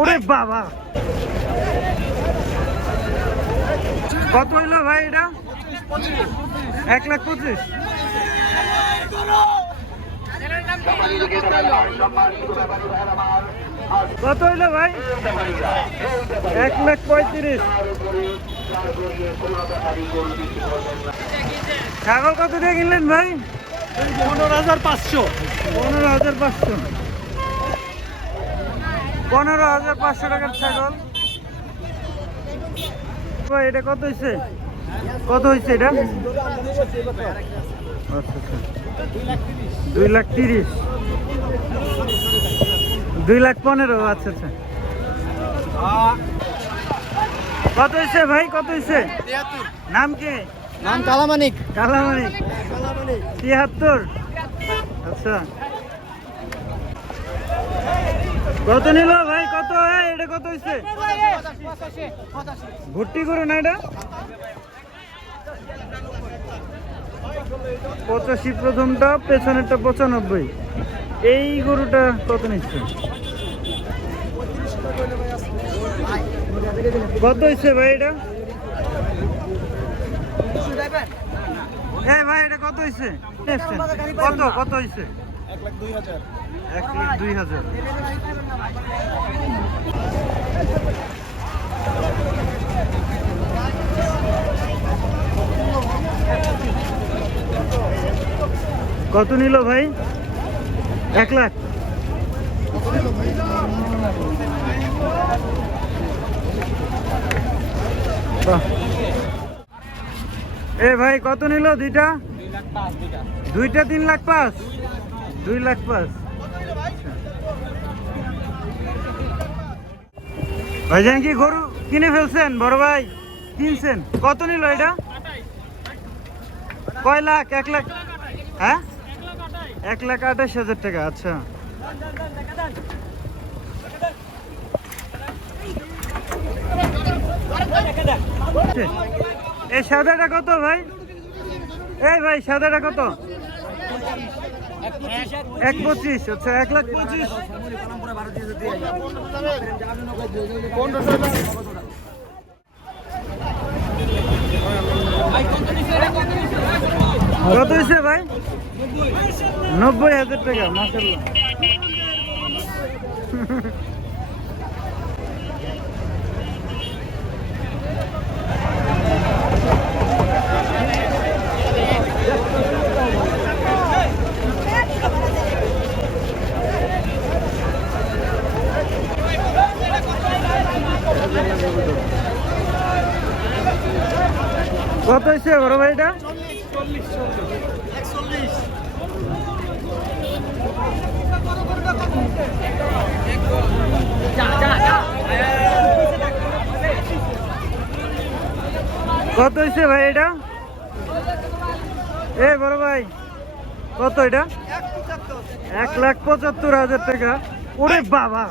ওরে বাবা। কত হইল ভাই এটা? এক লাখ পঁচিশ। কত হইল ভাই? এক লাখ পঁয়ত্রিশ। ছাগল কত দিয়ে কিনলেন ভাই? পনেরো হাজার পাঁচশো। পনেরো হাজার পাঁচশো। পনেরো হাজার পাঁচশো টাকার ছাগল। এটা কত হয়েছে কত হয়েছে এটা? দুই লাখ তিরিশ। দুই লাখ পনেরো আচ্ছা আচ্ছা। কত হয়েছে ভাই কত হয়েছে নাম কি? নাম কালামানিক। কালামানি তিয়াত্তর। আচ্ছা। কত নিল ভাই? কত? এটা কত হয়েছে ভর্তি করো না এটা। পঁচাশি প্রথমটা পেছনেরটা পঁচানব্বই। এই গরুটা কত নিচ্ছে? কত হয়েছে ভাই এটা? হ্যাঁ ভাই এটা কত হয়েছে কত কত হয়েছে এক লাখ দুই হাজার। এক দুই হাজার। কত নিল ভাই? এক লাখ। এ ভাই কত নিল দুইটা। দুইটা তিন লাখ পাঁচ। দুই লাখ পাঁচ। ভাইজান কি গরু কিনে ফেলছেন? বড় ভাই, কিনছেন? কত নিল এটা? কয় লাখ? এক লাখ? হ্যাঁ? এক লাখ আঠাশ হাজার টাকা আচ্ছা। এই সাদাটা কত ভাই? এই ভাই, সাদাটা কত? এক পঁচিশ আচ্ছা এক লাখ পঁচিশ। কত হয়েছে ভাই? নব্বই হাজার টাকা মাসাল্লাহ কত হয়েছে বড় ভাইটা? কত হয়েছে ভাই এটা এ বড় ভাই, কত এটা? এক লাখ পঁচাত্তর হাজার টাকা। ওরে বাবা।